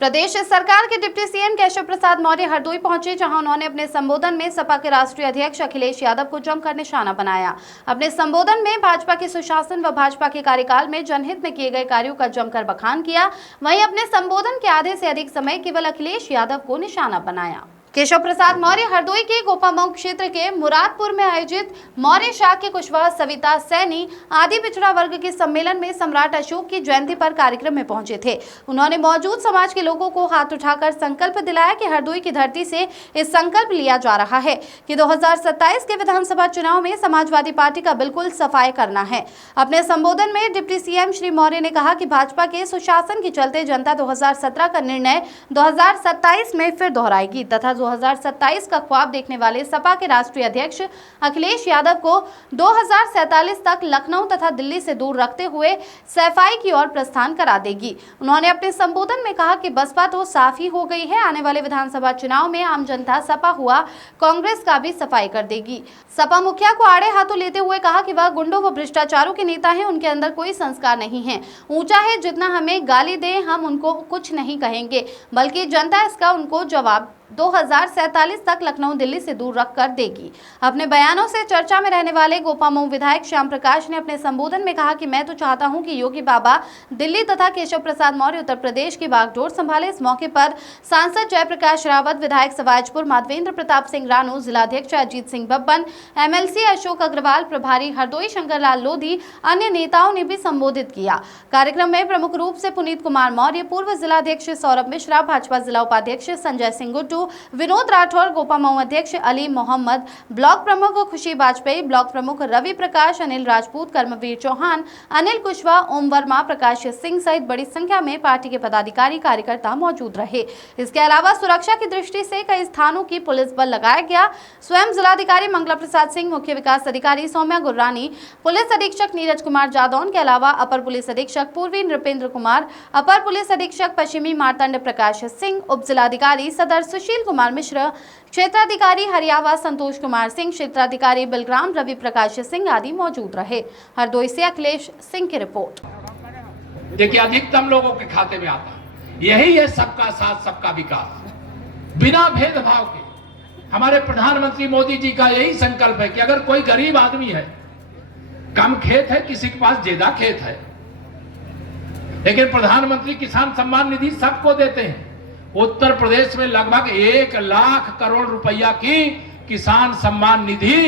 प्रदेश सरकार के deputy CM Keshav Prasad Maurya Hardoi पहुंचे, जहां उन्होंने अपने संबोधन में सपा के राष्ट्रीय अध्यक्ष अखिलेश यादव को जमकर निशाना बनाया। अपने संबोधन में भाजपा के सुशासन व भाजपा के कार्यकाल में जनहित में किए गए कार्यों का जमकर बखान किया। वहीं अपने संबोधन के आधे से अधिक समय केवल अखिलेश यादव को निशाना बनाया। केशव प्रसाद मौर्य हरदोई के गोपामऊ क्षेत्र के मुरादपुर में आयोजित मौर्य शाक्य कुशवाहा सविता सैनी आदि पिछड़ा वर्ग के सम्मेलन में सम्राट अशोक की जयंती पर कार्यक्रम में पहुंचे थे। उन्होंने मौजूद समाज के लोगों को हाथ उठाकर संकल्प दिलाया कि हरदोई की धरती से इस संकल्प लिया जा रहा है कि 2027 के विधानसभा चुनाव में समाजवादी पार्टी का बिल्कुल सफाई करना है। अपने संबोधन में डिप्टी सीएम श्री मौर्य ने कहा कि भाजपा के सुशासन के चलते जनता 2017 का निर्णय 2027 में फिर दोहराएगी तथा 2027 का ख्वाब देखने वाले सपा के राष्ट्रीय अध्यक्ष अखिलेश यादव को 2047 तक लखनऊ तथा दिल्ली से दूर रखते हुए सफाई की ओर प्रस्थान करा देगी। उन्होंने अपने संबोधन में कहा कि बसपा तो साफ ही हो गई है, आने वाले विधानसभा चुनाव में आम जनता सपा हुआ कांग्रेस का भी सफाई कर देगी। सपा मुखिया को आड़े हाथों लेते हुए कहा कि वह गुंडों व भ्रष्टाचारों के नेता हैं, उनके अंदर कोई संस्कार नहीं है। ऊंचा है जितना हमें गाली दें हम उनको कुछ नहीं कहेंगे, बल्कि जनता इसका उनको जवाब 2047 तक लखनऊ दिल्ली से दूर रख कर देगी। अपने बयानों से चर्चा में रहने वाले गोपामऊ विधायक श्याम प्रकाश ने अपने संबोधन में कहा कि मैं तो चाहता हूं कि योगी बाबा दिल्ली तथा केशव प्रसाद मौर्य उत्तर प्रदेश की बागडोर संभाले। इस मौके पर सांसद जयप्रकाश रावत, विधायक सवाजपुर माधवेंद्र प्रताप सिंह रानू, जिलाध्यक्ष अजीत सिंह बब्बन, एमएलसी अशोक अग्रवाल, प्रभारी हरदोई शंकर लाल लोधी, अन्य नेताओं ने भी संबोधित किया। कार्यक्रम में प्रमुख रूप से पुनीत कुमार मौर्य, पूर्व जिलाध्यक्ष सौरभ मिश्रा, भाजपा जिला उपाध्यक्ष संजय सिंह गुड्डू, विनोद राठौर, गोपामऊ अध्यक्ष अली मोहम्मद, ब्लॉक प्रमुख खुशी वाजपेयी, ब्लॉक प्रमुख रवि प्रकाश, अनिल राजपूत, कर्मवीर चौहान, अनिल कुशवाहा, ओम वर्मा, प्रकाश सिंह सहित बड़ी संख्या में पार्टी के पदाधिकारी कार्यकर्ता मौजूद रहे। इसके अलावा सुरक्षा की दृष्टि से कई स्थानों की पुलिस बल लगाया गया। स्वयं जिलाधिकारी मंगला प्रसाद सिंह, मुख्य विकास अधिकारी सौम्या गुर्रानी, पुलिस अधीक्षक नीरज कुमार जादौन के अलावा अपर पुलिस अधीक्षक पूर्वी नृपेंद्र कुमार, अपर पुलिस अधीक्षक पश्चिमी मार्तंड प्रकाश सिंह, उप जिलाधिकारी सदर सुशील कुमार मिश्र, क्षेत्राधिकारी हरियावा संतोष कुमार सिंह, क्षेत्राधिकारी बलराम रवि प्रकाश सिंह आदि मौजूद रहे। हरदोई से अखिलेश सिंह की रिपोर्ट। देखिए, अधिकतम लोगों के खाते में आता है, यही है सबका साथ सबका विकास, बिना भेदभाव के। हमारे प्रधानमंत्री मोदी जी का यही संकल्प है कि अगर कोई गरीब आदमी है, कम खेत है, किसी के पास ज्यादा खेत है, लेकिन प्रधानमंत्री किसान सम्मान निधि सबको देते हैं। उत्तर प्रदेश में लगभग 1 लाख करोड़ रुपया की किसान सम्मान निधि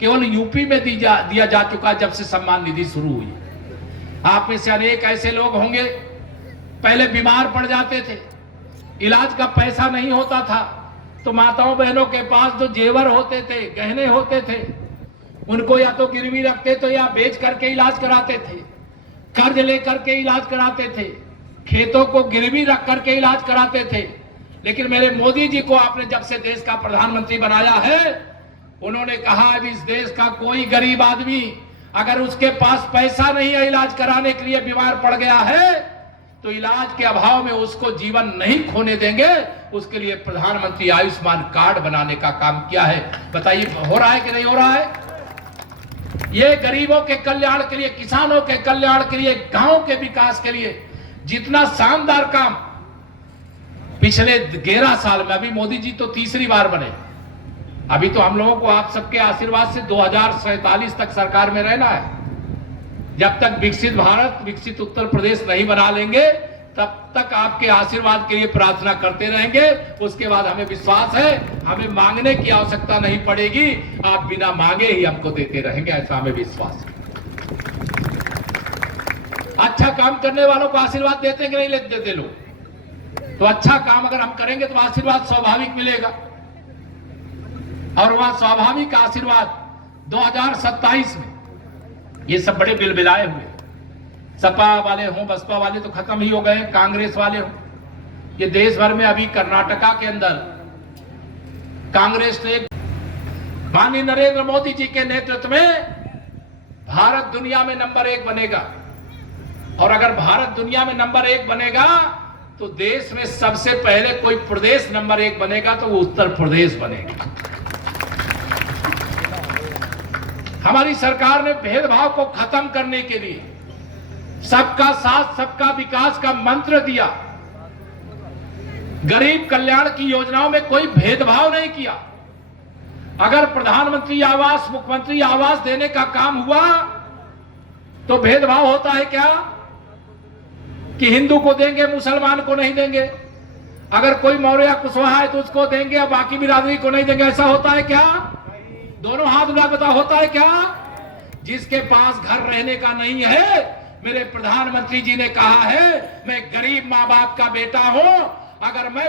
केवल यूपी में दिया जा चुका है जब से सम्मान निधि शुरू हुई। आप में से अनेक ऐसे लोग होंगे, पहले बीमार पड़ जाते थे, इलाज का पैसा नहीं होता था, तो माताओं बहनों के पास जो जेवर होते थे, गहने होते थे, उनको या तो गिरवी रखते थे या बेच करके इलाज कराते थे, कर्ज लेकर के इलाज कराते थे, खेतों को गिरवी रख करके इलाज कराते थे। लेकिन मेरे मोदी जी को आपने जब से देश का प्रधानमंत्री बनाया है, उन्होंने कहा अब इस देश का कोई गरीब आदमी अगर उसके पास पैसा नहीं है, इलाज कराने के लिए बीमार पड़ गया है, तो इलाज के अभाव में उसको जीवन नहीं खोने देंगे। उसके लिए प्रधानमंत्री आयुष्मान कार्ड बनाने का काम किया है। बताइए, हो रहा है कि नहीं हो रहा है? ये गरीबों के कल्याण के लिए, किसानों के कल्याण के लिए, गांव के विकास के लिए जितना शानदार काम पिछले 11 साल में, अभी मोदी जी तो तीसरी बार बने, अभी तो हम लोगों को आप सबके आशीर्वाद से 2047 तक सरकार में रहना है। जब तक विकसित भारत, विकसित उत्तर प्रदेश नहीं बना लेंगे, तब तक आपके आशीर्वाद के लिए प्रार्थना करते रहेंगे। उसके बाद हमें विश्वास है, हमें मांगने की आवश्यकता नहीं पड़ेगी, आप बिना मांगे ही हमको देते रहेंगे, ऐसा हमें विश्वास है। अच्छा काम करने वालों को आशीर्वाद देते कि नहीं देते लोग? तो अच्छा काम अगर हम करेंगे तो आशीर्वाद स्वाभाविक मिलेगा, और वह स्वाभाविक आशीर्वाद 2027 में ये सब बड़े बिलबिलाए हुए, सपा वाले हों, बसपा वाले तो खत्म ही हो गए, कांग्रेस वाले हों, ये देश भर में अभी कर्नाटका के अंदर कांग्रेस ने माननीय नरेंद्र मोदी जी के नेतृत्व में भारत दुनिया में नंबर 1 बनेगा। और अगर भारत दुनिया में नंबर 1 बनेगा तो देश में सबसे पहले कोई प्रदेश नंबर 1 बनेगा, तो वो उत्तर प्रदेश बनेगा। हमारी सरकार ने भेदभाव को खत्म करने के लिए सबका साथ सबका विकास का मंत्र दिया। गरीब कल्याण की योजनाओं में कोई भेदभाव नहीं किया। अगर प्रधानमंत्री आवास, मुख्यमंत्री आवास देने का काम हुआ तो भेदभाव होता है क्या कि हिंदू को देंगे मुसलमान को नहीं देंगे, अगर कोई मौर्य कुशवाहा है तो उसको देंगे और बाकी बिरादरी को नहीं देंगे, ऐसा होता है क्या? दोनों हाथ उठा बताओ, होता है क्या? जिसके पास घर रहने का नहीं है, मेरे प्रधानमंत्री जी ने कहा है मैं गरीब माँ बाप का बेटा हूं, अगर मैं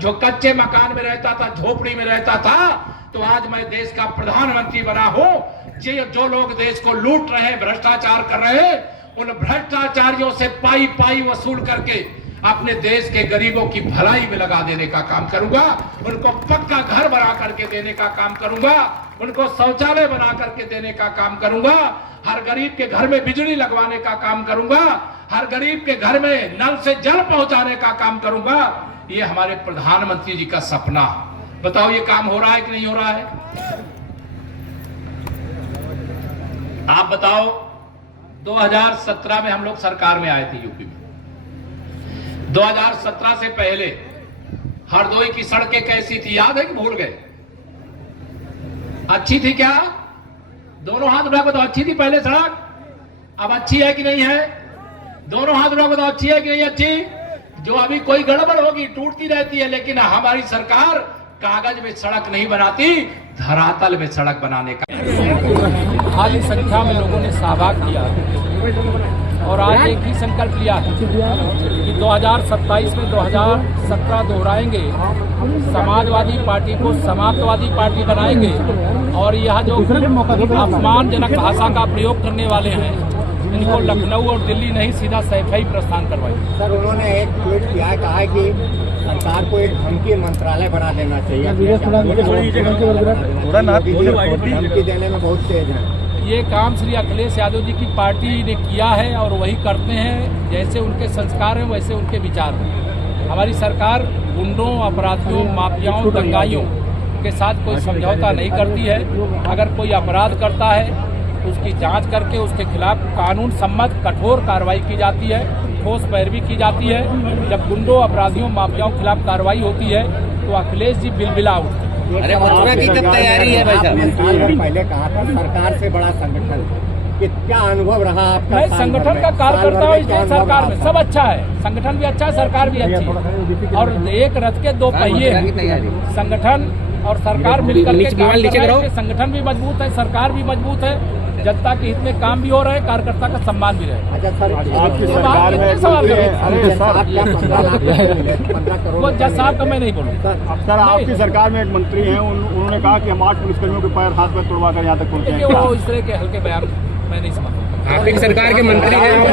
जो कच्चे मकान में रहता था, झोपड़ी में रहता था, तो आज मैं देश का प्रधानमंत्री बना हूं। जो लोग देश को लूट रहे हैं, भ्रष्टाचार कर रहे हैं, उन भ्रष्टाचारियों से पाई पाई वसूल करके अपने देश के गरीबों की भलाई में लगा देने का काम करूंगा, उनको पक्का घर बना करके देने का काम करूंगा, उनको शौचालय बना करके देने का काम करूंगा, हर गरीब के घर में बिजली लगवाने का काम करूंगा, हर गरीब के घर में नल से जल पहुंचाने का काम करूंगा। ये हमारे प्रधानमंत्री जी का सपना। बताओ ये काम हो रहा है कि नहीं हो रहा है? आप बताओ, 2017 में हम लोग सरकार में आए थे यूपी में। 2017 से पहले हरदोई की सड़कें कैसी थी, याद है कि भूल गए? अच्छी थी क्या? दोनों हाथ उठा बताओ, अच्छी थी पहले सड़क? अब अच्छी है कि नहीं है? दोनों हाथ उठा बताओ, अच्छी है कि नहीं अच्छी? जो अभी कोई गड़बड़ होगी, टूटती रहती है, लेकिन हमारी सरकार कागज में सड़क नहीं बनाती, धरातल में सड़क बनाने का। भारी संख्या में लोगों ने सहभाग किया और आज एक ही संकल्प लिया है कि 2027 में 2017 दोहराएंगे, समाजवादी पार्टी को समाप्तवादी पार्टी बनाएंगे और यह जो अपमानजनक भाषा का प्रयोग करने वाले हैं, इनको लखनऊ और दिल्ली नहीं, सीधा सैफई प्रस्थान करवाएंगे। सर, उन्होंने एक ट्वीट किया है, कहा है कि सरकार को एक धमकी मंत्रालय बना देना चाहिए। धमकी देने में बहुत तेज है। ये काम श्री अखिलेश यादव जी की पार्टी ने किया है और वही करते हैं। जैसे उनके संस्कार हैं वैसे उनके विचार हैं। हमारी सरकार गुंडों, अपराधियों, माफियाओं, दंगाइयों के साथ कोई समझौता नहीं करती है। अगर कोई अपराध करता है उसकी जांच करके उसके खिलाफ कानून सम्मत कठोर कार्रवाई की जाती है, ठोस पैरवी की जाती है। जब गुंडों, अपराधियों, माफियाओं के खिलाफ कार्रवाई होती है तो अखिलेश जी बिलबिला उठते हैं। अरे मथुरा की तब तैयारी है भाई साहब। पहले कहा था सरकार से बड़ा संगठन, कि क्या अनुभव रहा आपका? मैं संगठन का कार्यकर्ता हूँ, इसलिए सरकार में सब अच्छा है, संगठन भी अच्छा है, सरकार भी अच्छी है। और एक रथ के दो पहिए हैं, संगठन और सरकार मिलकर के काम कर रहे हैं। संगठन भी मजबूत है, सरकार भी मजबूत है, जनता के हित में काम भी हो रहे हैं, कार्यकर्ता का सम्मान भी रहे। अच्छा सर, आपकी सरकार में सवाल वो जज साहब का मैं नहीं बोलूँ। सर, आपकी सरकार में एक मंत्री हैं, उन्होंने कहा कि हम 8 पुलिसकर्मियों के पैर हाथ में तोड़वा कर यहाँ तक पहुँचे हैं। वो इस तरह के हल्के बयान मैं नहीं समझता। आपकी सरकार के मंत्री हैं।